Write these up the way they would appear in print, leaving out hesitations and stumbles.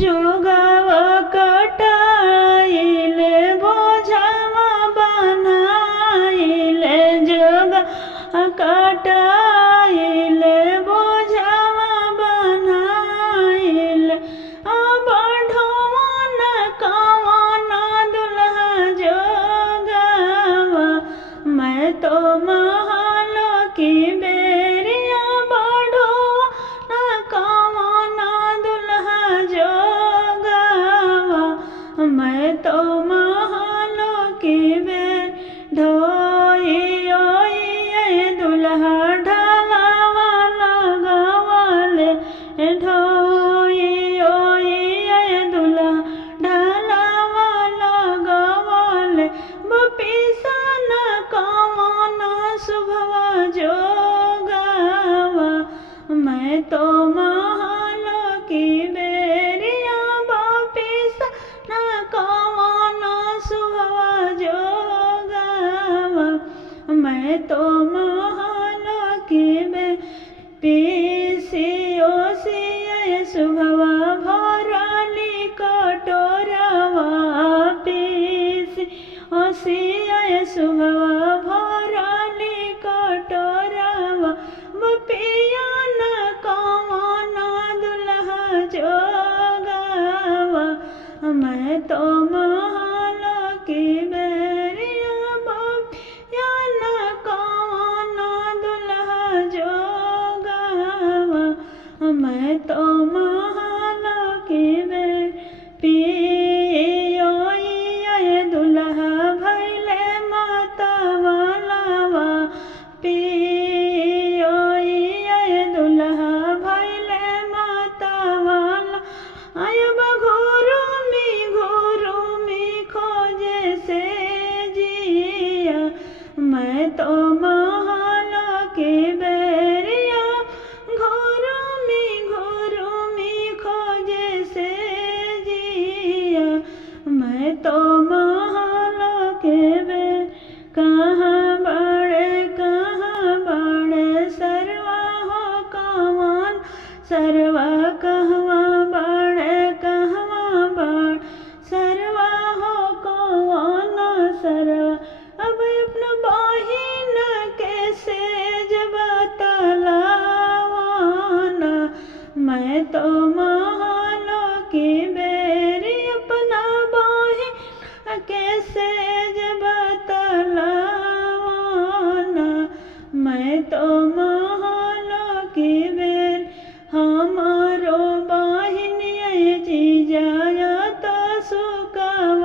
जोगवा कटाइल बोझवा बनाइल जोगवा कटाइल बोझवा बनाइल अब ढोवन कवन दुल्हा जोगवा मैं तो महल की बेरिया बढ़ो न कवन दुल्हा जोगवा मैं तो महल की बेर ढोई दुल्हा ढलावा लगवाले ढोई दुल्हा ढलावा लगवाले बपिसन कवन शुभवा जोगवा मैं तो महल की बेरिया बपिसन कवन शुभवा जोगवा मैं तो महल की पीसियो शुभवा भरली कटोरवा पीसियो शुभवा भरली कटोरवा पियन कवन दुल्हा जोगवा मैं तो महल की बेरिया पियन कवन दुल्हा जोगवा मैं तो महल की बेर पियो दुल्हा भैले मतवालावा पियो दुल्हा भैले मतवाला अब घुरुमी खोजे से जिया मैं तो महल की बेरिया घुरुमी खोजे से जिया मैं तो महल के बेर कहाँ बड़े सरवा हो कवन सरवा कहवा बड़े कहवा बड़ सरवा हो कवन सरवा अब अपना बहिन कैसे जब तलावाना मैं तो महल की बेरी अपना बहिन कैसे जब तलावाना मैं तो महल की बेर हमारो बहिन जीजा तो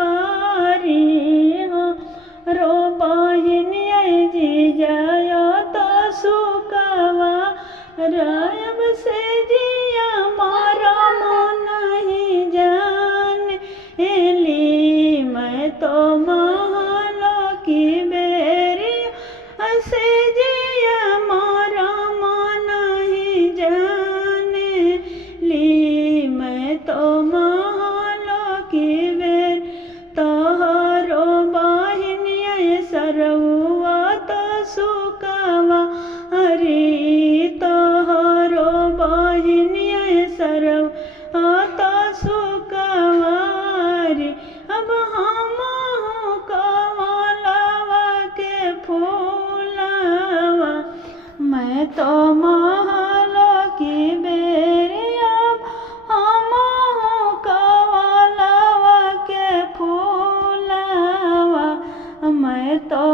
सुकवारी हो रो बहिन जीजा तो सुकवा रायब से जिया मारा नहीं जान एली मैं तो महल की बेरी से जिया मारा नहीं जाने ली मैं तो महल की बेर तोहरो बहिन सरवा तो सुकवा हरी तोहरो बहिन सरवा तो सुकवारी अब हम कमलवा के फूलवा मैं तो महल की बेरिया हम कमलवा के फूलवा मैं तो